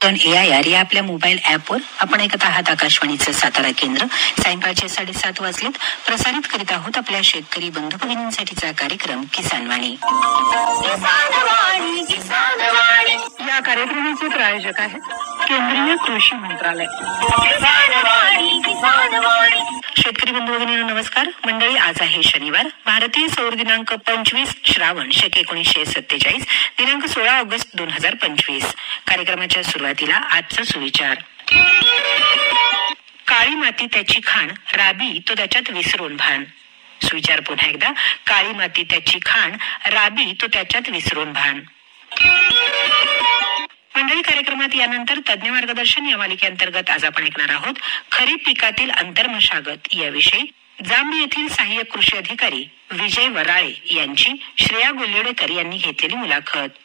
AIR या आपल्या mobile ऍपवर आपण ऐकत आहात आकाशवाणीचं सातारा केंद्र. सायंकाळचे 7:30 वाजलेत. प्रसारित करीत आहोत आपल्या शेतकरी बंधू भगिनींसाठीचा कार्यक्रम किसानवाणी. या कार्यक्रमाचे प्रायोजक आहेत केंद्रीय कृषी मंत्रालय. शेतकरी बंधू भगिनींनो नमस्कार. मंडळी, आज आहे शनिवार. भारतीय सौर दिनांक 25 श्रावण शके 1947, दिनांक 16 ऑगस्ट 2025. कार्यक्रमाच्या सुरुवातीला आजचा सुविचार. काळी माती त्याची खाण, राबी तो त्याच्यात विसरून भान. सुविचार पुन्हा एकदा. काळी माती त्याची खाण, राबी तो त्याच्यात विसरून भान. मंडळी, कार्यक्रमात यानंतर तज्ञ मार्गदर्शन या मालिकेअंतर्गत आज आपण ऐकणार आहोत खरीप पिकातील अंतर्मशागत याविषयी जांभी येथील सहाय्यक कृषी अधिकारी विजय वराळे यांची श्रेया गोल्लेडेकर यांनी घेतलेली मुलाखत.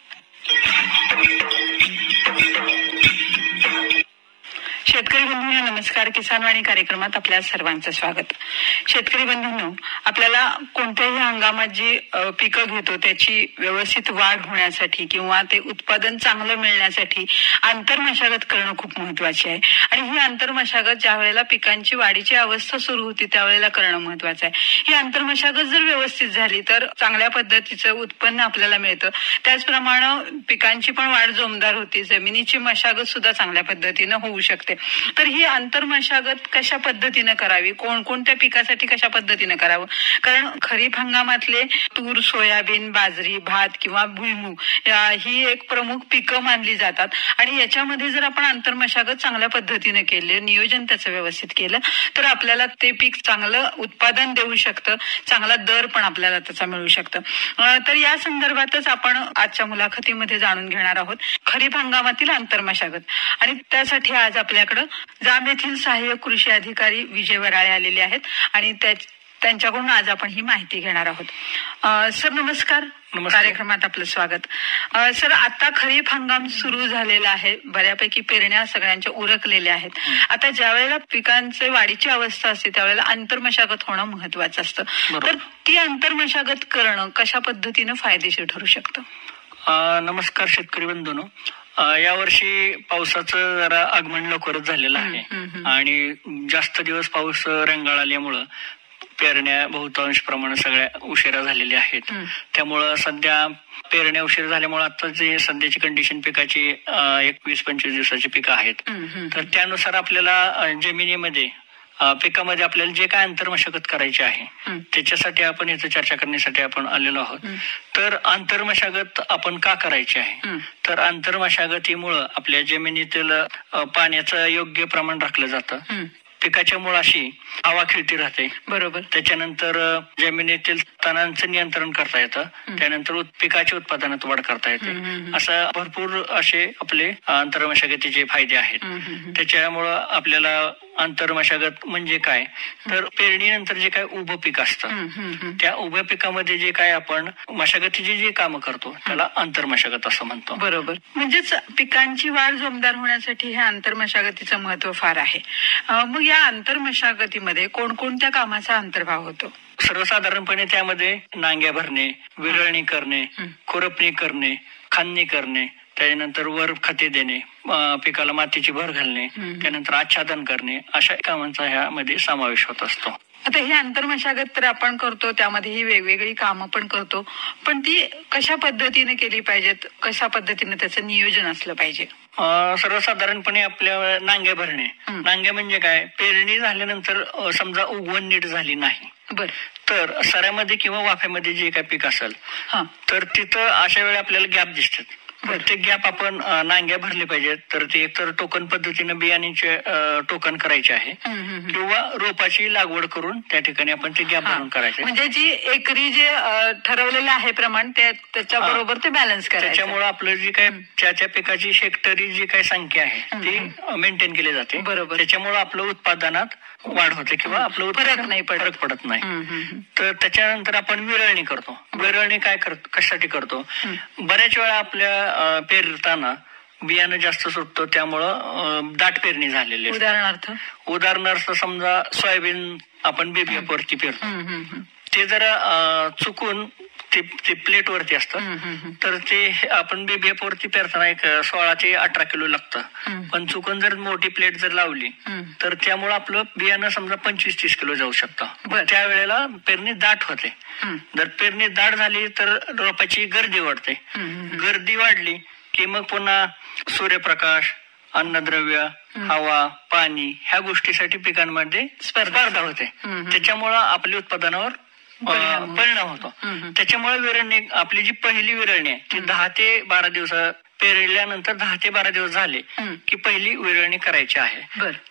शेतकरी बंधूंनो नमस्कार. किसानवाणी कार्यक्रमात आपल्या सर्वांचं स्वागत. शेतकरी बंधूंनो, आपल्याला कोणत्याही हंगामात जी पिकं घेतो त्याची व्यवस्थित वाढ होण्यासाठी किंवा ते उत्पादन चांगलं मिळण्यासाठी आंतरमशागत करणं खूप महत्वाचे आहे. आणि ही आंतरमशागत ज्या वेळेला पिकांची वाढीची अवस्था सुरू होती त्यावेळेला करणं महत्वाचं आहे. ही आंतरमशागत जर व्यवस्थित झाली तर चांगल्या पद्धतीचं उत्पन्न आपल्याला मिळतं. त्याचप्रमाणे पिकांची पण वाढ जोमदार होती, जमिनीची मशागत सुद्धा चांगल्या पद्धतीनं होऊ शकते. तर ही आंतरमशागत कशा पद्धतीने करावी, कोणकोणत्या पिकासाठी कशा पद्धतीने करावं, कारण खरीप हंगामातले तूर, सोयाबीन, बाजरी, भात किंवा भुईमूग ही एक प्रमुख पिकं मानली जातात. आणि याच्यामध्ये जर आपण आंतरमशागत चांगल्या पद्धतीने केले, नियोजन त्याचं व्यवस्थित केलं तर आपल्याला ते पीक चांगलं उत्पादन देऊ शकतं, चांगला दर पण आपल्याला त्याचा मिळू शकतं. तर या संदर्भातच आपण आजच्या मुलाखतीमध्ये जाणून घेणार आहोत खरीप हंगामातील आंतरमशागत. आणि त्यासाठी आज आपल्याकडे जांभ येथील सहाय्यक कृषी अधिकारी विजय वराळे आलेले आहेत आणि त्यांच्याकडून आज आपण ही माहिती घेणार आहोत. सर नमस्कार. कार्यक्रमात आपलं स्वागत. सर, आता खरीप हंगाम सुरू झालेला आहे, बऱ्यापैकी पेरण्या सगळ्यांच्या उरकलेल्या आहेत. आता ज्या वेळेला पिकांचे वाढीची अवस्था असते त्यावेळेला आंतरमशागत होणं महत्वाचं असतं. तर ती आंतरमशागत करणं कशा पद्धतीनं फायदेशीर ठरू शकतं? नमस्कार शेतकरी बंधूंनो. यावर्षी पावसाचं जरा आगमन लवकरच झालेलं आहे आणि जास्त दिवस पाऊस रेंगाळ आल्यामुळं पेरण्या बहुतांश प्रमाणात सगळ्या उशिरा झालेल्या आहेत. त्यामुळं सध्या पेरण्या उशीर झाल्यामुळे आता जे सध्याची कंडिशन पिकाची 21-25 दिवसाची पिकं आहेत, तर त्यानुसार आपल्याला जमिनीमध्ये पिकामध्ये आपल्याला जे काय आंतरमशागत करायची आहे त्याच्यासाठी आपण इथं चर्चा करण्यासाठी आपण आलेलो आहोत. तर आंतरमशागत आपण का करायची आहे, तर आंतरमशागतीमुळं आपल्या जमिनीतील पाण्याचं योग्य प्रमाण राखलं जातं, पिकाच्या मुळाशी हवा खेळती राहते, बरोबर. त्याच्यानंतर जमिनीतील तणांचं नियंत्रण करता येतं, त्यानंतर पिकाच्या उत्पादनात वाढ करता येते. असं भरपूर असे आपले आंतरमशागतीचे फायदे आहेत. त्याच्यामुळं आपल्याला आंतरमशागत म्हणजे काय, तर पेरणीनंतर जे काय उभं पीक असतं त्या उभ्या पिकामध्ये जे काय आपण मशागतीची जी कामं करतो त्याला आंतरमशागत असं म्हणतो, बरोबर. म्हणजेच पिकांची वाढ जोमदार होण्यासाठी हे आंतरमशागतीचं महत्व फार आहे. मग या आंतरमशागतीमध्ये कोणकोणत्या कामाचा अंतर्भाव होतो? सर्वसाधारणपणे त्यामध्ये नांग्या भरणे, विरळणी करणे, खुरपणी करणे, खांदणी करणे, त्यानंतर वर खते देणे, पिकाला मातीची भर घालणे, त्यानंतर आच्छादन करणे, अशा कामांचा ह्यामध्ये समावेश होत असतो. आता ही आंतरमशागत तर आपण करतो, त्यामध्ये ही वेगवेगळी कामं पण करतो, पण ती कशा पद्धतीने केली पाहिजेत, कशा पद्धतीने त्याचं नियोजन असलं पाहिजे? सर्वसाधारणपणे आपल्या नांग्या भरणे. नांग्या म्हणजे काय, पेरणी झाल्यानंतर समजा उगवण नीट झाली नाही तर सऱ्यामध्ये किंवा वाफ्यामध्ये जे काय पीक असेल तर तिथं अशा वेळी आपल्याला गॅप दिसतात. प्रत्येक गॅप आपण नांग्या भरले पाहिजेत. तर ते एकतर टोकन पद्धतीने बियाण्याचे टोकन करायचे आहे किंवा रोपाची लागवड करून त्या ठिकाणी आपण ते गॅप भरून करायचे. म्हणजे जी एकरी जे ठरवलेलं आहे प्रमाण त्याच्या बरोबर ते बॅलन्स करायचं. त्याच्यामुळे आपलं जे काय त्या पिकाची हेक्टरी जी काही संख्या आहे ती मेंटेन केली जाते, बरोबर. त्याच्यामुळे आपलं उत्पादनात वाढ होते किंवा आपलं फरक पडत नाही. तर त्याच्यानंतर आपण विरळणी करतो. विरळणी कशासाठी करतो, बऱ्याच वेळा आपल्या पेरताना बियाणं जास्त सुटतो, त्यामुळं दाट पेरणी झालेली. उदाहरणार्थ समजा सोयाबीन आपण BBF वरती पेरतो, ते जर चुकून ते प्लेट वरती असतं. तर ते आपण BBF वरती पेरताना एक 16 ते 18 किलो लागतं. पण चुकून जर मोठी प्लेट जर लावली तर त्यामुळे आपलं बियाणं समजा 25-30 किलो जाऊ शकतं. त्यावेळेला पेरणी दाट होते. जर पेरणी दाट झाली तर रोपाची गर्दी वाढते. गर्दी वाढली की मग पुन्हा सूर्यप्रकाश, अन्नद्रव्य, हवा, पाणी ह्या गोष्टीसाठी पिकांमध्ये स्पर्धा होते. त्याच्यामुळं आपल्या उत्पादनावर परिणाम होतो. त्याच्यामुळे विरळणी, आपली जी पहिली विरळणी आहे ती 10 ते 12 दिवस पेरल्यानंतर 10 ते 12 दिवस झाले की पहिली विरळणी करायची आहे.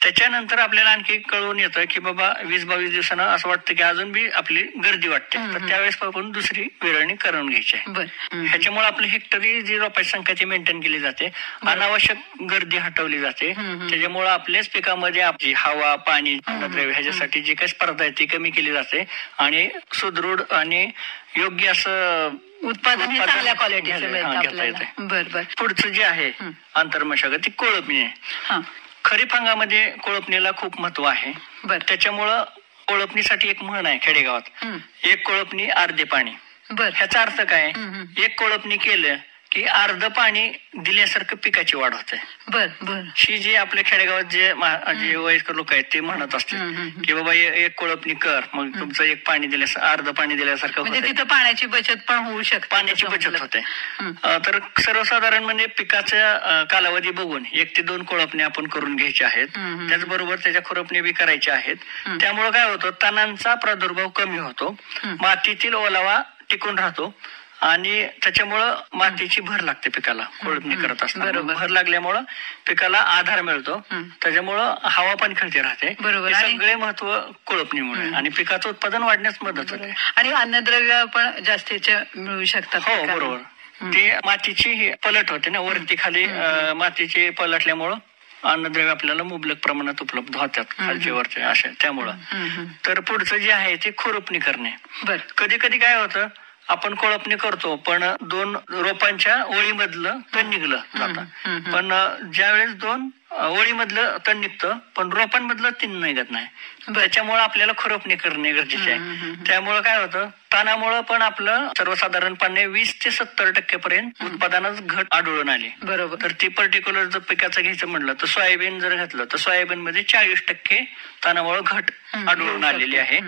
त्याच्यानंतर आपल्याला आणखी कळून येतं की बाबा 20-22 दिवसांना असं वाटतं की अजून बी आपली गर्दी वाटते, तर त्यावेळेस आपण दुसरी विरळणी करून घ्यायची आहे. ह्याच्यामुळे आपली हेक्टरी जी रोपांची संख्या ती मेंटेन केली जाते, अनावश्यक गर्दी हटवली जाते. त्याच्यामुळे आपल्याच पिकामध्ये आपली हवा, पाणी, अन्नद्रव्य ह्याच्यासाठी जी काही स्पर्धा आहे ती कमी केली जाते आणि सुदृढ आणि योग्य असं उत्पादन चांगल्या क्वालिटीचं मिळतं आपल्याला. बरं. पुढचं जे आहे आंतरमशागत, ती कोळपणी आहे. खरीप हंगामामध्ये कोळपणीला खूप महत्व आहे. त्याच्यामुळं कोळपणीसाठी एक म्हण आहे खेडेगावात, एक कोळपणी अर्धे पाणी. ह्याचा अर्थ काय, एक कोळपणी केलं की अर्ध पाणी दिल्यासारखं पिकाची वाढ होते. ही जी आपल्या खेडेगावात जे वयस्कर लोक आहेत ते म्हणत असतात की बाबा एक कोळपणी कर, मग तुमचं एक पाणी अर्ध पाणी दिल्यासारखं होतं. तिथं पाण्याची बचत पण होऊ शकते. पाण्याची बचत होते. तर सर्वसाधारण म्हणजे पिकाचा कालावधी बघून 1 ते 2 कोळपणी आपण करून घ्यायच्या आहेत. त्याचबरोबर त्याच्या खुरपणी बी करायच्या आहेत. त्यामुळे काय होतं, तणांचा प्रादुर्भाव कमी होतो, मातीतील ओलावा टिकून राहतो आणि त्याच्यामुळं मातीची भर लागते पिकाला कोळपणी करत असताना. भर लागल्यामुळं पिकाला आधार मिळतो, त्याच्यामुळं हवा पण खेळती राहते. सगळे महत्व कोळपणीमुळे आणि पिकाचं उत्पादन वाढण्यास मदत होते आणि अन्नद्रव्य पण जास्तीचे मिळू शकतात. हो बरोबर. ते मातीची पलट होते ना, वरती खाली मातीची पलटल्यामुळं अन्नद्रव्य आपल्याला मुबलक प्रमाणात उपलब्ध होतात खालचे वरचे असे. त्यामुळं तर पुढचं जे आहे ते खुरपणी करणे. कधी कधी काय होतं, आपण कोळपणी करतो पण 2 रोपांच्या ओळीमधलं तण निघलं जातं, पण ज्यावेळेस 2 ओळीमधलं तण निघतं पण रोपांमधलं तण निघत नाही. त्याच्यामुळे आपल्याला खुरपणी करणे गरजेचे आहे. त्यामुळे काय होतं, तणामुळे पण आपलं सर्वसाधारणपणे 20 ते 70% पर्यंत उत्पादनात घट आढळून आली. तर ती पर्टिक्युलर जर पिकाचं घ्यायचं म्हटलं तर सोयाबीन जर घेतलं तर सोयाबीन मध्ये 40% तणामुळे घट आढळून आलेली आहे.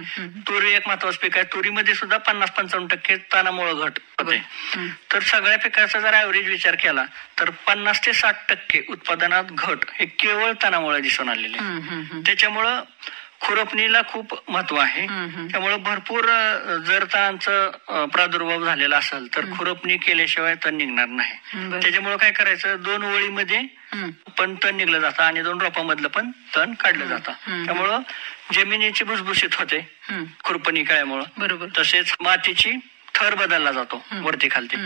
तुरी एक महत्वाचं पीक आहे, तुरीमध्ये सुद्धा 50-55% तणामुळे घट होते. तर सगळ्या पिकाचा जर ऍव्हरेज विचार केला तर 50 ते 60% उत्पादनात घट हे केवळ तणामुळे दिसून आलेले. त्याच्यामुळं खुरपणीला खूप महत्व आहे. त्यामुळे भरपूर जर तणांचा प्रादुर्भाव झालेला असेल तर खुरपणी केल्याशिवाय तण निघणार नाही. त्याच्यामुळे काय करायचं, 2 ओळीमध्ये पण तण निघलं जातं आणि 2 रोपांमधलं पण तण काढलं जातं. त्यामुळं जमिनीची भुसभुशीत होते खुरपणी केल्यामुळं. तसेच मातीची थर बदलला जातो वरती खालती,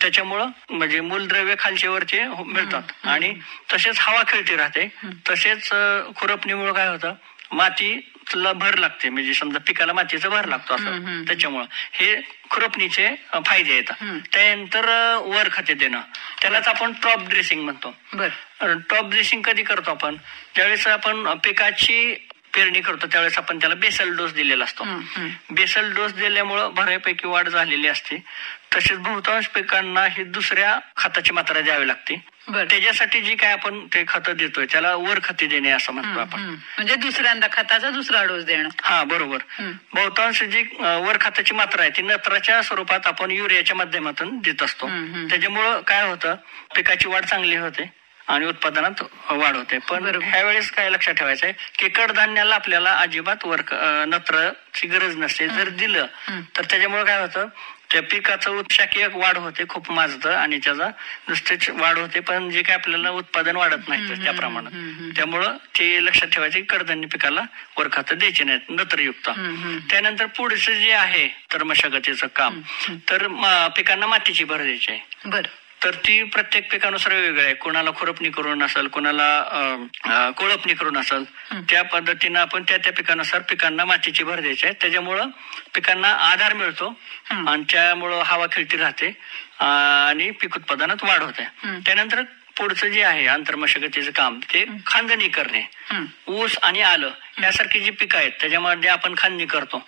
त्याच्यामुळं म्हणजे मूलद्रव्य खालचे वरचे मिळतात आणि तसेच हवा खेळती राहते. तसेच खुरपणीमुळे काय होतं, मातीला भर लागते, म्हणजे समजा पिकाला मातीचा भर लागतो असं. त्याच्यामुळं हे खुरपणीचे फायदे येतात. त्यानंतर वर खते देणं, त्यालाच आपण टॉप ड्रेसिंग म्हणतो. टॉप ड्रेसिंग कधी करतो आपण, ज्यावेळेस आपण पिकाची पेरणी करतो त्यावेळेस आपण त्याला बेसल डोस दिलेला असतो. बेसल डोस दिल्यामुळं बऱ्यापैकी वाढ झालेली असते. तसेच बहुतांश पिकांना ही दुसऱ्या खताची मात्रा द्यावी लागते. त्याच्यासाठी जी काय आपण ते खतं देतोय त्याला वर खते देणे असं म्हणतो आपण, म्हणजे दुसऱ्यांदा खताचा दुसरा डोस देणं. हा बरोबर. बहुतांश जी वर खताची मात्रा आहे ती नत्राच्या स्वरूपात आपण युरियाच्या माध्यमातून देत असतो. त्याच्यामुळं काय होतं, पिकाची वाढ चांगली होते आणि उत्पादनात वाढ होते. पण ह्या वेळेस काय लक्षात ठेवायचं आहे की कडधान्याला आपल्याला अजिबात नत्राची गरज नसते. जर दिलं तर त्याच्यामुळे काय होतं, त्या पिकाचं शाकीय वाढ होते, खूप माजतं आणि त्याचा नुसतेच वाढ होते पण जे काय आपल्याला उत्पादन वाढत नाही त्या प्रमाणात. त्यामुळं ते लक्षात ठेवायचं की कडधान्य पिकाला वर खतं द्यायचे नाहीत नत्रयुक्त. त्यानंतर पुढचं जे आहे तर मशागतीचं काम, तर पिकांना मातीची भर द्यायची आहे. तर ती प्रत्येक पिकानुसार वेगळं आहे. कोणाला खुरपणी करून असेल, कोणाला कोळपणी करून असेल, त्या पद्धतीनं आपण त्या पिकानुसार पिकांना मातीची भर द्यायची आहे. त्याच्यामुळं पिकांना आधार मिळतो आणि त्यामुळं हवा खेळती राहते आणि पीक उत्पादनात वाढ होते. त्यानंतर पुढचं जे आहे आंतरमशागतीचं काम ते खांदणी करणे. ऊस आणि आलं यासारखी जी पिकं आहेत त्याच्यामध्ये आपण खांदणी करतो.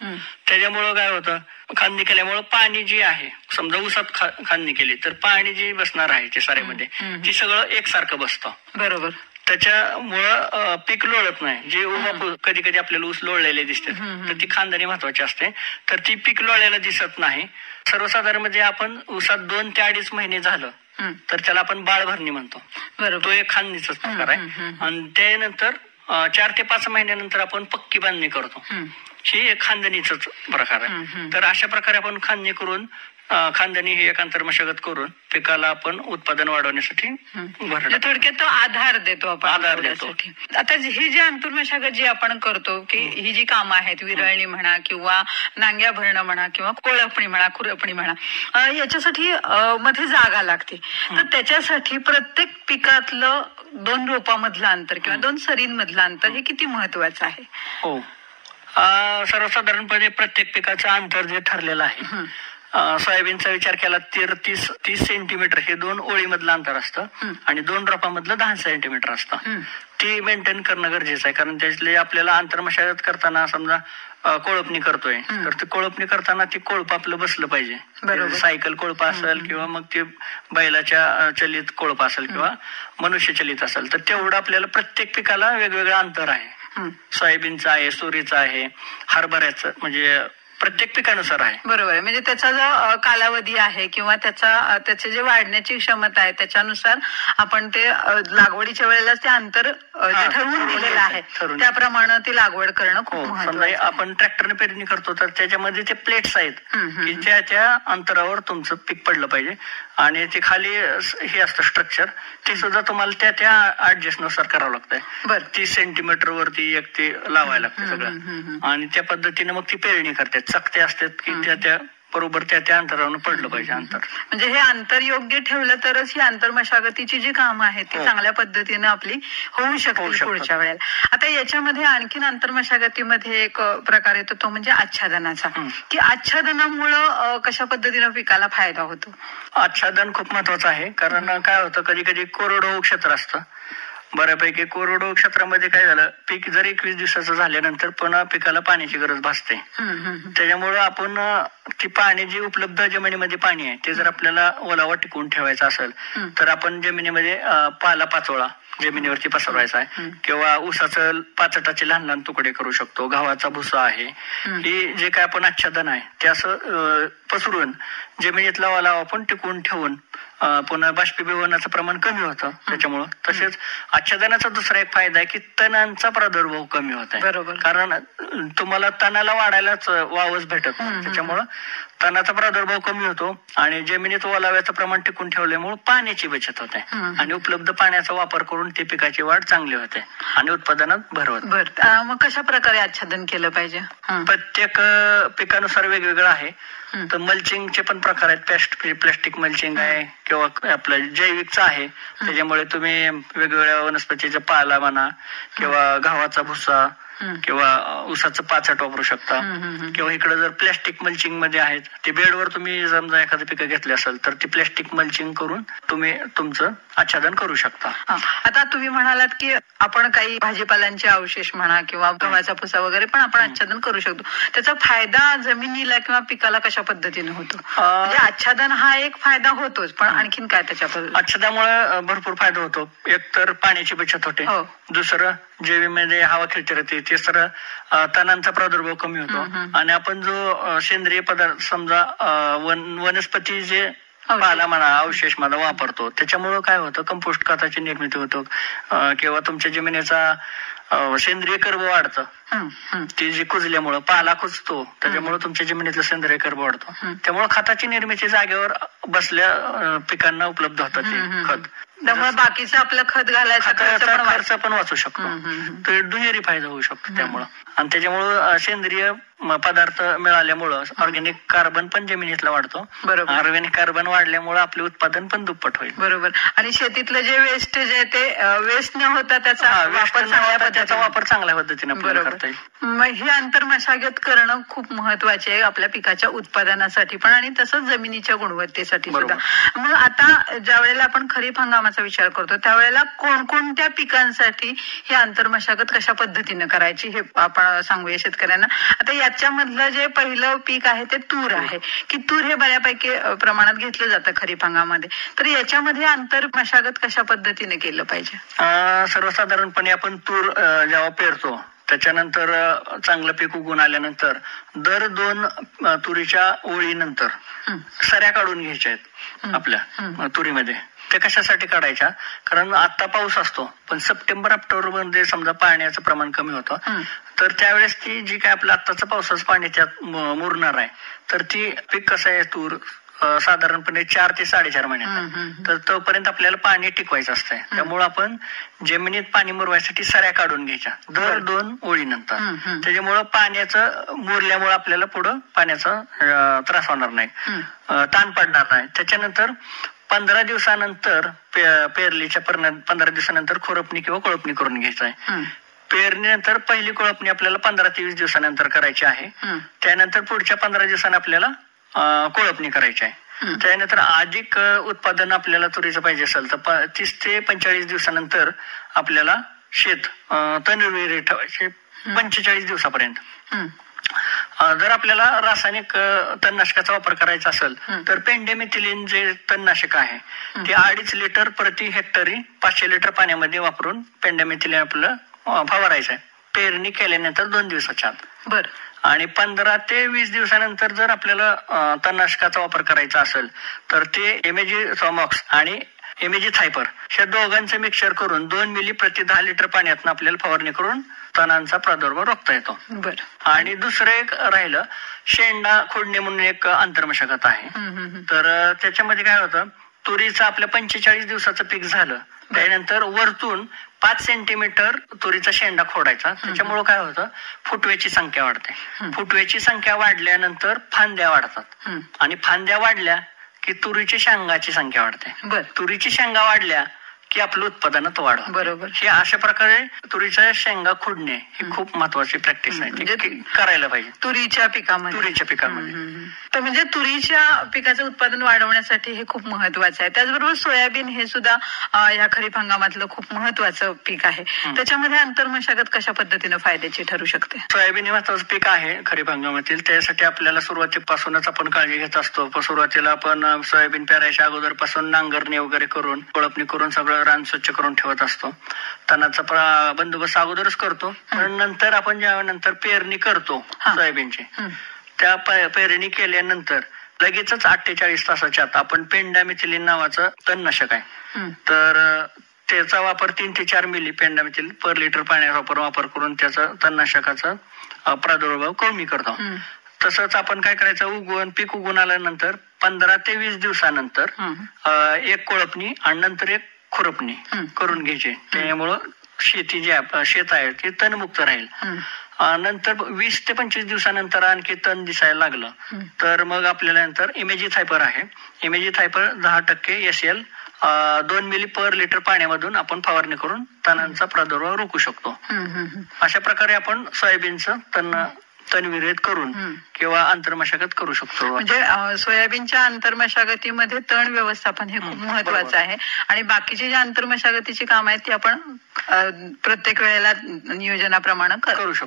त्याच्यामुळं काय होतं, खांदणी केल्यामुळं पाणी जे आहे, समजा ऊसात खांदणी केली तर पाणी जे बसणार आहे ते साऱ्यामध्ये ते सगळं एकसारखं बसतं. बरोबर. त्याच्यामुळं पीक लोळत नाही. जे कधी कधी आपल्याला ऊस लोळलेले दिसते तर ती खांदणी महत्वाची असते, तर ती पीक लोळलेलं दिसत नाही. सर्वसाधारण म्हणजे आपण ऊसात 2 ते 2.5 महिने झालं तर त्याला आपण बाळ भरणी म्हणतो. तो एक खांदणीचाच प्रकार आहे. आणि त्यानंतर 4 ते 5 महिन्यानंतर आपण पक्की बांधणी करतो. ही एक खांदणीचाच प्रकार आहे. तर अशा प्रकारे आपण खांदणी करून खांदणी ही एक आंतरमशागत करून पिकाला आपण उत्पादन वाढवण्यासाठी थोडक्यात तो आधार देतो आपण. आधार देतो. आता ही जी आंतरमशागत जी आपण करतो की ही जी कामं आहेत, विरळणी म्हणा किंवा नांग्या भरणं म्हणा किंवा कोळपणी म्हणा, खुरपणी म्हणा, याच्यासाठी मध्ये जागा लागते. तर त्याच्यासाठी प्रत्येक पिकातलं 2 रोपामधलं अंतर किंवा 2 सरींमधलं अंतर हे किती महत्वाचं आहे? हो, सर्वसाधारणपणे प्रत्येक पिकाचं अंतर जे ठरलेलं आहे, सोयाबीनचा विचार केला तर 30 सेंटीमीटर हे 2 ओळीमधलं अंतर असतं आणि 2 रोपामधलं 10 सेंटीमीटर असतं. ती मेंटेन करणं गरजेचं आहे, कारण त्यातले आपल्याला आंतरमशागत करताना समजा कोळपणी करतोय तर ते कोळपणी करताना ती कोळप आपलं बसलं पाहिजे. सायकल कोळप असेल किंवा मग ते बैलाच्या चलित कोळप असेल किंवा मनुष्य चलित असेल, तर तेवढं आपल्याला प्रत्येक पिकाला वेगवेगळं अंतर आहे. सोयाबीनचं आहे, तुरीचं आहे, हरभऱ्याचं, म्हणजे प्रत्येक पिकानुसार आहे. बरोबर आहे. म्हणजे त्याचा जो कालावधी आहे किंवा त्याचे जे वाढण्याची क्षमता आहे त्याच्यानुसार आपण ते लागवडीच्या वेळेला ते अंतर ठरवून दिलेलं आहे त्याप्रमाणे ती लागवड करणं खूप महत्त्वाचं आहे. आपण ट्रॅक्टरने पेरणी करतो तर त्याच्यामध्ये ते प्लेट्स आहेत की त्या अंतरावर तुमचं पीक पडलं पाहिजे आणि ते खाली हे असतं स्ट्रक्चर, ते सुद्धा तुम्हाला त्या ऍडजस्ट नुसार करावं लागतंय. 30 सेंटीमीटर वरती एक ते लावायला लागतं सगळं आणि त्या पद्धतीने मग ती पेरणी करतात. चकते असतात की त्या बरोबर त्या अंतरावर पडलं पाहिजे अंतर. म्हणजे हे अंतर योग्य ठेवलं तरच ही आंतरमशागतीची जी कामं आहेत ती चांगल्या पद्धतीने आपली होऊ शकतील पुढच्या वेळेला. आता याच्यामध्ये आणखीन आंतरमशागतीमध्ये एक प्रकार येतो तो म्हणजे आच्छादनाचा, की आच्छादनामुळं कशा पद्धतीनं पिकाला फायदा होतो? आच्छादन खूप महत्वाचं आहे, कारण काय होतं कधी कधी कोरडवाहू क्षेत्र असतं बऱ्यापैकी. कोरडवाहू क्षेत्रामध्ये काय झालं, पीक जर 21 दिवसाचं झाल्यानंतर पुन्हा पिकाला पाण्याची गरज भासते. त्याच्यामुळं आपण ती पाणी जी उपलब्ध जमिनीमध्ये पाणी आहे ते जर आपल्याला ओलावा टिकवून ठेवायचा असेल तर आपण जमिनीमध्ये पाला पाचोळा जमिनीवरती पसरवायचा आहे किंवा ऊसाचं पाचटाचे लहान लहान तुकडे करू शकतो. गव्हाचा भुसा आहे, ही जे काय आपण आच्छादन आहे ते असं पसरून जमिनीतला ओलावा आपण टिकवून ठेवून पुन्हा बाष्पीभवनाचं प्रमाण कमी होतं त्याच्यामुळं. तसेच आच्छादनाचा दुसरा एक फायदा आहे की तणांचा प्रादुर्भाव कमी होत आहे. बरोबर. कारण तुम्हाला तणाला वाढायलाच वावच भेटत नाही, त्याच्यामुळं तणाचा प्रादुर्भाव कमी होतो आणि जमिनीत ओलाव्याचं प्रमाण टिकून ठेवल्यामुळे पाण्याची बचत होते आणि उपलब्ध पाण्याचा वापर करून ते पिकाची वाढ चांगली होते आणि उत्पादनात भर होते. मग कशा प्रकारे आच्छादन केलं पाहिजे? प्रत्येक पिकानुसार वेगवेगळं आहे. तर मल्चिंगचे पण प्रकार आहेत. प्लास्टिक मल्चिंग आहे किंवा आपलं जैविकचं आहे, त्याच्यामुळे तुम्ही वेगवेगळ्या वनस्पतीचा पाला म्हणा किंवा गव्हाचा भुसा किंवा ऊसाचं पाचट वापरू शकता. किंवा इकडे जर प्लॅस्टिक मल्चिंग मध्ये आहेत ते बेडवर तुम्ही समजा एखादं पिकं घेतले असेल तर ती प्लॅस्टिक मल्चिंग करून तुम्ही तुमचं आच्छादन करू शकता. आता तुम्ही म्हणालात की आपण काही भाजीपाल्यांचे अवशेष म्हणा किंवा गव्हाचा भुसा वगैरे पण आपण आच्छादन करू शकतो. त्याचा फायदा जमिनीला किंवा पिकाला कशा पद्धतीने होतो? म्हणजे आच्छादन हा एक फायदा होतोच, पण आणखीन काय त्याच्याबद्दल? आच्छादनामुळे भरपूर फायदा होतो. एक तर पाण्याची बचत होते, दुसरं जैविकमध्ये हवा खेळती राहते, तिसरं तणांचा प्रादुर्भाव कमी होतो आणि आपण जो सेंद्रिय पदार्थ समजा वनस्पती जे पाला म्हणा अवशेष म्हणा वापरतो त्याच्यामुळं काय होतं, कंपोस्ट खताची निर्मिती होतो किंवा तुमच्या जमिनीचा सेंद्रिय कर्ब वाढतं. ती जी कुजल्यामुळं पाला कुजतो त्याच्यामुळे तुमच्या जमिनीतलं सेंद्रिय कर्ब वाढतो. त्यामुळे खताची निर्मिती जागेवर बसल्या पिकांना उपलब्ध होतं ते खत. त्यामुळे बाकीचं आपलं खत घालायचा खर्च पण वाचू शकतो, तर दुहेरी फायदा होऊ शकतो त्यामुळं. आणि त्याच्यामुळं सेंद्रिय पदार्थ मिळाल्यामुळं ऑर्गॅनिक कार्बन पण जमिनीतला वाढतो. बरोबर. ऑर्गॅनिक कार्बन वाढल्यामुळे आपले उत्पादन पण दुप्पट होईल. बरोबर. आणि शेतीतलं जे वेस्टेज आहे ते वेस्ट न होता त्याचा वापर चांगल्या त्याचा वापर चांगल्या पद्धतीने आपल्याला करता येईल. मग ही आंतरमशागत करणं खूप महत्वाचे आहे आपल्या पिकाच्या उत्पादनासाठी पण आणि तसंच जमिनीच्या गुणवत्तेसाठी सुद्धा. मग आता ज्या वेळेला आपण खरीप हंगामाचा विचार करतो त्यावेळेला कोणकोणत्या पिकांसाठी ही आंतरमशागत कशा पद्धतीने करायची हे आपण सांगूया शेतकऱ्यांना. आता याच्यामधलं जे पहिलं पीक आहे ते तूर आहे की तूर हे बऱ्यापैकी प्रमाणात घेतलं जातं खरीप हंगामामध्ये, तर याच्यामध्ये आंतरमशागत कशा पद्धतीने केलं पाहिजे? सर्वसाधारणपणे आपण तूर जेव्हा पेरतो त्याच्यानंतर चांगलं पीक उगून आल्यानंतर दर 2 तुरीच्या ओळीनंतर सऱ्या काढून घ्यायच्या आहेत आपल्या तुरीमध्ये. ते कशासाठी काढायच्या? कारण आता पाऊस असतो पण सप्टेंबर ऑक्टोबर मध्ये समजा पाण्याचं प्रमाण कमी होतं तर त्यावेळेस ती जी काय आपलं आत्ताचं पावसाचं पाणी त्यात मुरणार आहे तर ती पीक कसं आहे तूर साधारणपणे 4 ते 4.5 महिन्यात तर तोपर्यंत आपल्याला पाणी टिकवायचं असतंय. त्यामुळे आपण जमिनीत पाणी मुरवायसाठी सऱ्या काढून घ्यायच्या दर 2 ओळीनंतर. त्याच्यामुळं पाण्याचं मुरल्यामुळे आपल्याला पुढं पाण्याचा त्रास होणार नाही, ताण पडणार नाही. त्याच्यानंतर 15 दिवसानंतर पेरलीच्या 15 दिवसानंतर खुरपणी किंवा कोळपणी करून घ्यायचं आहे. पेरणीनंतर पहिली कोळपणी आपल्याला 15 ते 20 दिवसानंतर करायची आहे. त्यानंतर पुढच्या 15 दिवसांनी आपल्याला कोळपणी करायची आहे. त्यानंतर अधिक उत्पादन आपल्याला तुरीचं पाहिजे असेल तर 30 ते 45 दिवसानंतर आपल्याला शेत तणविहिरी ठेवायचे 45 दिवसापर्यंत. जर आपल्याला रासायनिक तणनाशकाचा वापर करायचा असेल तर पेंडेमिथिलिन जे तणनाशक आहे ते 2.5 लिटर प्रति हेक्टरी 500 लिटर पाण्यामध्ये वापरून पेंडेमिथिलिन आपलं फवारायचं आहे पेरणी केल्यानंतर 2 दिवसाच्या आत. आणि 15 ते 20 दिवसानंतर जर आपल्याला तणनाशकाचा वापर करायचा असेल तर ते इमेजिथॉमॉक्स आणि इमेजिथायपर ह्या दोघांचं मिक्सचर करून 2 मिली प्रति 10 लिटर पाण्यातून आपल्याला फवारणी करून तणांचा प्रादुर्भाव रोखता येतो. आणि दुसरं एक राहिलं शेंडा खोडणे म्हणून एक आंतरमशागत आहे. तर त्याच्यामध्ये काय होतं तुरीचं आपल्या 45 दिवसाचं पीक झालं त्यानंतर वरतून 5 सेंटीमीटर तुरीचा शेंडा खोडायचा. त्याच्यामुळे काय होतं फुटव्याची संख्या वाढते. फुटव्याची संख्या वाढल्यानंतर फांद्या वाढतात आणि फांद्या वाढल्या की तुरीच्या शेंगाची संख्या वाढते. तुरीची शेंगा वाढल्या की आपलं उत्पादनात वाढ. बरोबर. हे अशा प्रकारे तुरीच्या शेंगा खोडणे ही खूप महत्वाची प्रॅक्टिस आहे, करायला पाहिजे तुरीच्या पिकामध्ये. तर म्हणजे तुरीच्या पिकाचं उत्पादन वाढवण्यासाठी हे खूप महत्वाचं आहे. त्याचबरोबर सोयाबीन हे सुद्धा या खरीप हंगामातलं खूप महत्वाचं पीक आहे. त्याच्यामध्ये आंतरमशागत कशा पद्धतीने फायद्याची ठरू शकते? सोयाबीन हे महत्वाचं पीक आहे खरीप हंगामातील. त्यासाठी आपल्याला सुरुवातीपासूनच आपण काळजी घेत असतो. सुरुवातीला आपण सोयाबीन पेरायच्या अगोदर पासून नांगरणी वगैरे करून कोळपणी करून सगळं रान स्वच्छ करून ठेवत असतो. तणाचा बंदोबस्त अगोदरच करतो. पण नंतर आपण जेव्हा नंतर पेरणी करतो सोयाबीनची त्या पेरणी केल्यानंतर लगेचच 48 तासाच्या आत आपण पेंडामिथिलिन नावाचं तणनाशक आहे तर त्याचा वापर 3 ते 4 मिली पेंडामिथिलिन पर लिटर पाण्याचा वापर करून त्याचा तणनाशकाचा प्रादुर्भाव कमी करतो. तसंच आपण काय करायचं पीक उगवून आल्यानंतर 15 ते 20 दिवसानंतर एक कोळपणी आणि नंतर एक खुरपणी करून घ्यायची. त्यामुळं शेती जी शेत आहे ते तणमुक्त राहील. नंतर 20 ते 25 दिवसानंतर आणखी तण दिसायला लागलं तर मग आपल्याला नंतर इमेजिथायपर आहे. इमेजिथायपर 10% SL 2 मिली पर लिटर पाण्यामधून आपण फवारणी करून तणांचा प्रादुर्भाव रोखू शकतो. अशा प्रकारे आपण सोयाबीनचं तणविरहित करून किंवा आंतरमशागत करू शकतो. म्हणजे सोयाबीनच्या आंतरमशागतीमध्ये तण व्यवस्थापन हे खूप महत्वाचं आहे आणि बाकीची जी आंतरमशागतीची काम आहेत ती आपण प्रत्येक वेळेला नियोजनाप्रमाणे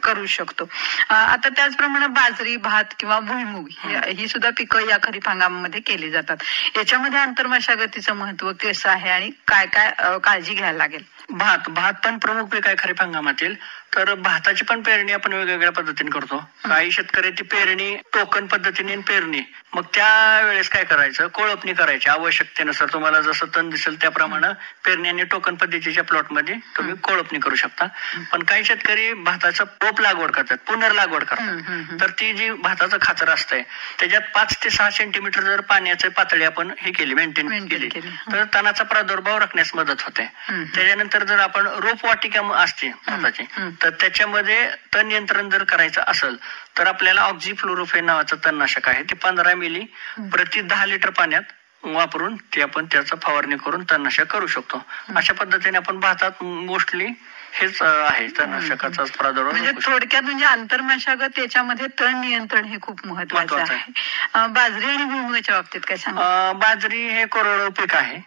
करू शकतो. आता त्याचप्रमाणे बाजरी, भात किंवा भुईमुग ही सुद्धा पिकं या खरीप हंगामामध्ये केली जातात. याच्यामध्ये आंतरमशागतीचं महत्व कसं आहे आणि काय काय काळजी घ्यायला लागेल? भात पण प्रमुख पीक आहे खरीप हंगामातील. तर भाताची पण पेरणी आपण वेगवेगळ्या पद्धतीने करतो. काही शेतकरी ती पेरणी टोकन पद्धतीने पेरणी मग त्यावेळेस काय करायचं कोळपणी करायची आवश्यकतेनुसार तुम्हाला जसं तण दिसेल त्याप्रमाणे पेरणी आणि टोकन पद्धतीच्या प्लॉट मध्ये तुम्ही कोळपणी करू शकता. पण काही शेतकरी भाताचं रोप लागवड करतात, पुनर्लागवड करतात. तर ती जी भाताचं खाचर असतंय त्याच्यात 5 ते 6 सेंटीमीटर जर पाण्याची पातळी आपण मेंटेन केली तर तणाचा प्रादुर्भाव रोखण्यास मदत होते. त्याच्यानंतर जर आपण रोपवाटिका असते भाताची तर त्याच्यामध्ये तण नियंत्रण जर करायचं असेल तर आपल्याला ऑक्झिफ्लोरोफेन नावाचं तणनाशक आहे ते 15 मिली प्रति 10 लिटर पाण्यात वापरून ते आपण त्याचा फवारणी करून तणनाशक करू शकतो. अशा पद्धतीने आपण भातात मोस्टली हेच आहे तणनाशकाचा प्रादुर्भाव. म्हणजे थोडक्यात म्हणजे आंतरमशागत याच्यामध्ये तण नियंत्रण हे खूप महत्वाचं आहे. बाजरी आणि भुईमुगाच्या बाबतीत काय सांगा? बाजरी हे कोरडवाहू पीक आहे,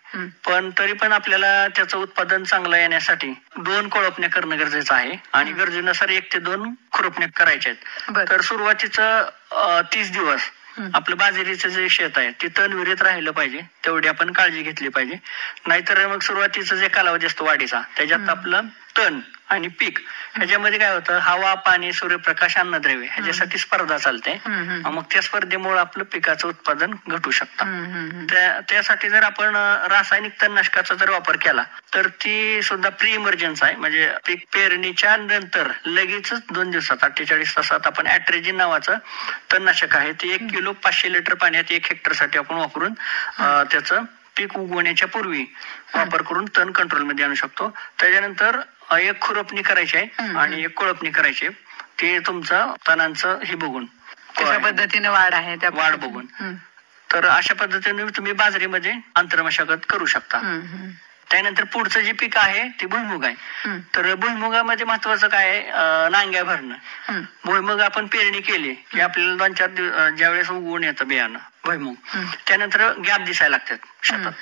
पण तरी पण आपल्याला त्याचं उत्पादन चांगलं येण्यासाठी 2 कोळपण्या करणं गरजेचं आहे आणि गरजेनुसार 1 ते 2 खुरपण्या करायच्या आहेत. तर सुरुवातीचं 30 दिवस आपलं बाजरीचं जे शेत आहे ते तण विरहित राहिलं पाहिजे, तेवढी आपण काळजी घेतली पाहिजे. नाहीतर मग सुरुवातीचा जे कालावधी असतो वाढीचा, त्याच्यात आपलं तण आणि पीक ह्याच्यामध्ये काय होतं, हवा, पाणी, सूर्यप्रकाश, अन्नद्रव्य ह्याच्यासाठी स्पर्धा चालते. मग त्या स्पर्धेमुळे आपलं पिकाचं उत्पादन घटू शकतं. त्यासाठी जर आपण रासायनिक तणनाशकाचा जर वापर केला तर ती सुद्धा प्री इमर्जन्स आहे. म्हणजे पीक पेरणीच्या नंतर लगेच 2 दिवसात 48 तासात आपण ॲट्रेजिन नावाचं तणनाशक आहे ते 1 किलो 500 लिटर पाण्यात 1 हेक्टरसाठी आपण वापरून त्याचं पीक उगवण्याच्या पूर्वी वापर करून तण कंट्रोलमध्ये आणू शकतो. त्याच्यानंतर 1 खुरपणी करायची आहे आणि 1 कोळपणी करायची आहे. ते तुमचं तणांचं हे बघून कशा पद्धतीने वाढ आहे त्या वाढ बघून. तर अशा पद्धतीने तुम्ही बाजरीमध्ये आंतरमशागत करू शकता. त्यानंतर पुढचं जे पीक आहे ते भुईमुग आहे. तर भुईमुगामध्ये महत्वाचं काय आहे, नांग्या भरणं. भुईमुग आपण पेरणी केली की आपल्याला 2-4 दिवस ज्यावेळेस उगवून येतं बियाणं भुईमुग, त्यानंतर गॅप दिसायला लागतात शेतात.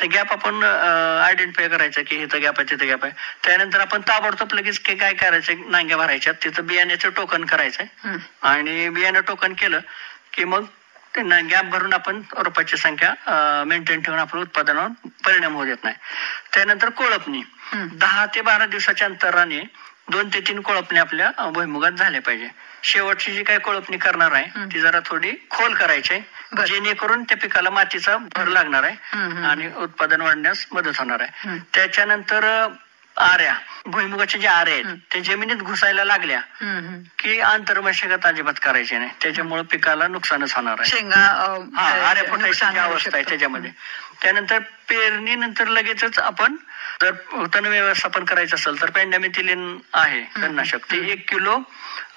ते गॅप आपण आयडेंटिफाय करायचं की इथं गॅप आहे तिथं गॅप आहे. त्यानंतर आपण ताबडतोब लगेच काय करायचं, नांग्या भरायच्या, तिथं बियाण्याचं टोकन करायचंय आणि बियाणं टोकन केलं की मग त्यांना गॅप भरून आपण रोपाची संख्या मेंटेन ठेवून आपलं उत्पादनावर परिणाम होत येत नाही. त्यानंतर कोळपणी 10 ते 12 दिवसाच्या अंतराने 2 ते 3 कोळपणी आपल्या भुईमुगात झाल्या पाहिजे. शेवटची जी काही कोळपणी करणार आहे ती जरा थोडी खोल करायची आहे, जेणेकरून त्या पिकाला मातीचा भर लागणार आहे आणि उत्पादन वाढण्यास मदत होणार आहे. त्याच्यानंतर आऱ्या, भुईमुगाच्या ज्या आऱ्या आहेत त्या जमिनीत घुसायला लागल्या की आंतरमशागत अजिबात करायची नाही, त्याच्यामुळे पिकाला नुकसानच होणार आहे. आऱ्या फुटायची अवस्था आहे त्याच्यामध्ये. त्यानंतर पेरणीनंतर लगेचच आपण जर तण व्यवस्थापन करायचं असेल तर पेंडामिथिलिन आहे तणनाशक, ते 1 किलो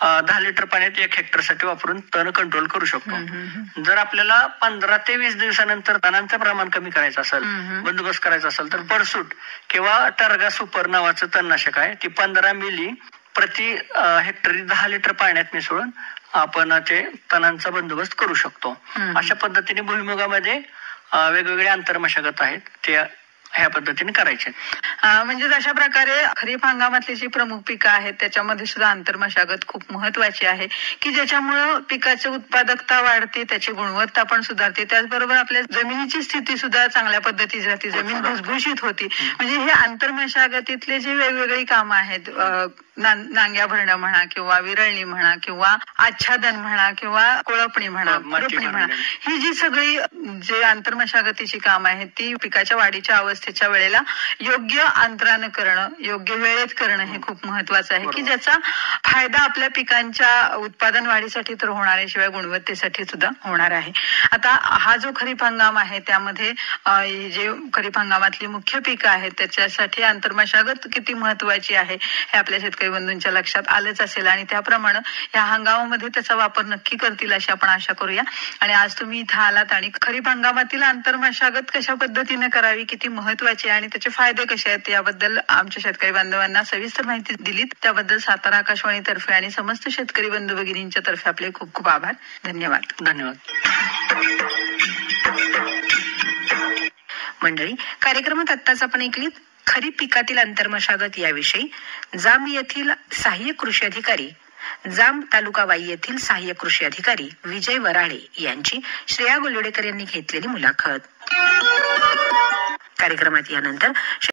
10 लिटर पाण्यात 1 हेक्टरसाठी वापरून तण कंट्रोल करू शकतो. जर आपल्याला 15 ते 20 दिवसानंतर तणांचं प्रमाण कमी करायचं असेल, बंदोबस्त करायचा असेल तर परसूट किंवा टर्गा सुपर नावाचं तणनाशक आहे, ती 15 मिली प्रति हेक्टरी 10 लिटर पाण्यात मिसळून आपण ते तणांचा बंदोबस्त करू शकतो. अशा पद्धतीने भुईमुगामध्ये वेगवेगळे आंतरमशागत आहेत ते ह्या पद्धतीने करायचे. म्हणजे अशा प्रकारे खरीप हंगामातली जी प्रमुख पिकं आहेत त्याच्यामध्ये सुद्धा आंतरमशागत खूप महत्वाची आहे की ज्याच्यामुळं पिकाची उत्पादकता वाढते, त्याची गुणवत्ता पण सुधारते, त्याचबरोबर आपल्या जमिनीची स्थिती सुद्धा चांगल्या पद्धतीची राहते, जमीन भुसभुशीत होती. म्हणजे हे आंतरमशागतीतले जे वेगवेगळी कामं आहेत, नांग्या भरणं म्हणा किंवा विरळणी म्हणा किंवा आच्छादन म्हणा किंवा कोळपणी म्हणा, खुरपणी म्हणा, ही जी सगळी जे आंतरमशागतीची कामं आहेत ती पिकाच्या वाढीच्या अवस्थेच्या वेळेला योग्य अंतरानं करणं, योग्य वेळेत करणं हे खूप महत्वाचं आहे की ज्याचा फायदा आपल्या पिकांच्या उत्पादन वाढीसाठी तर होणार आहे, शिवाय गुणवत्तेसाठी सुद्धा होणार आहे. आता हा जो खरीप हंगाम आहे त्यामध्ये जे खरीप हंगामातली मुख्य पिकं आहेत त्याच्यासाठी आंतरमशागत किती महत्वाची आहे हे आपल्या शेतकरी बंधूंच्या लक्षात आलंच असेल आणि त्याप्रमाणे या हंगामामध्ये त्याचा वापर नक्की करतील अशी आपण आशा करूया. आणि आज तुम्ही इथं आलात आणि खरीप हंगामातील आंतरमशागत कशा पद्धतीने करावी, किती महत्वाची आणि त्याचे फायदे कसे आहेत याबद्दल आमच्या शेतकरी बांधवांना सविस्तर माहिती दिलीत, त्याबद्दल सातारा आकाशवाणी तर्फे आणि समस्त शेतकरी बंधू भगिनींच्या तर्फे आपले खूप खूप आभार. धन्यवाद. धन्यवाद. मंडळी, कार्यक्रमात आत्ताच आपण ऐकलीत खरीप पिकातील आंतरमशागत याविषयी जांब येथील सहाय्यक कृषी अधिकारी, जांब तालुका वाई येथील सहाय्यक कृषी अधिकारी विजय वराळे यांची श्रेया गोल्वडेकर यांनी घेतलेली मुलाखत. कार्यक्रमात यानंतर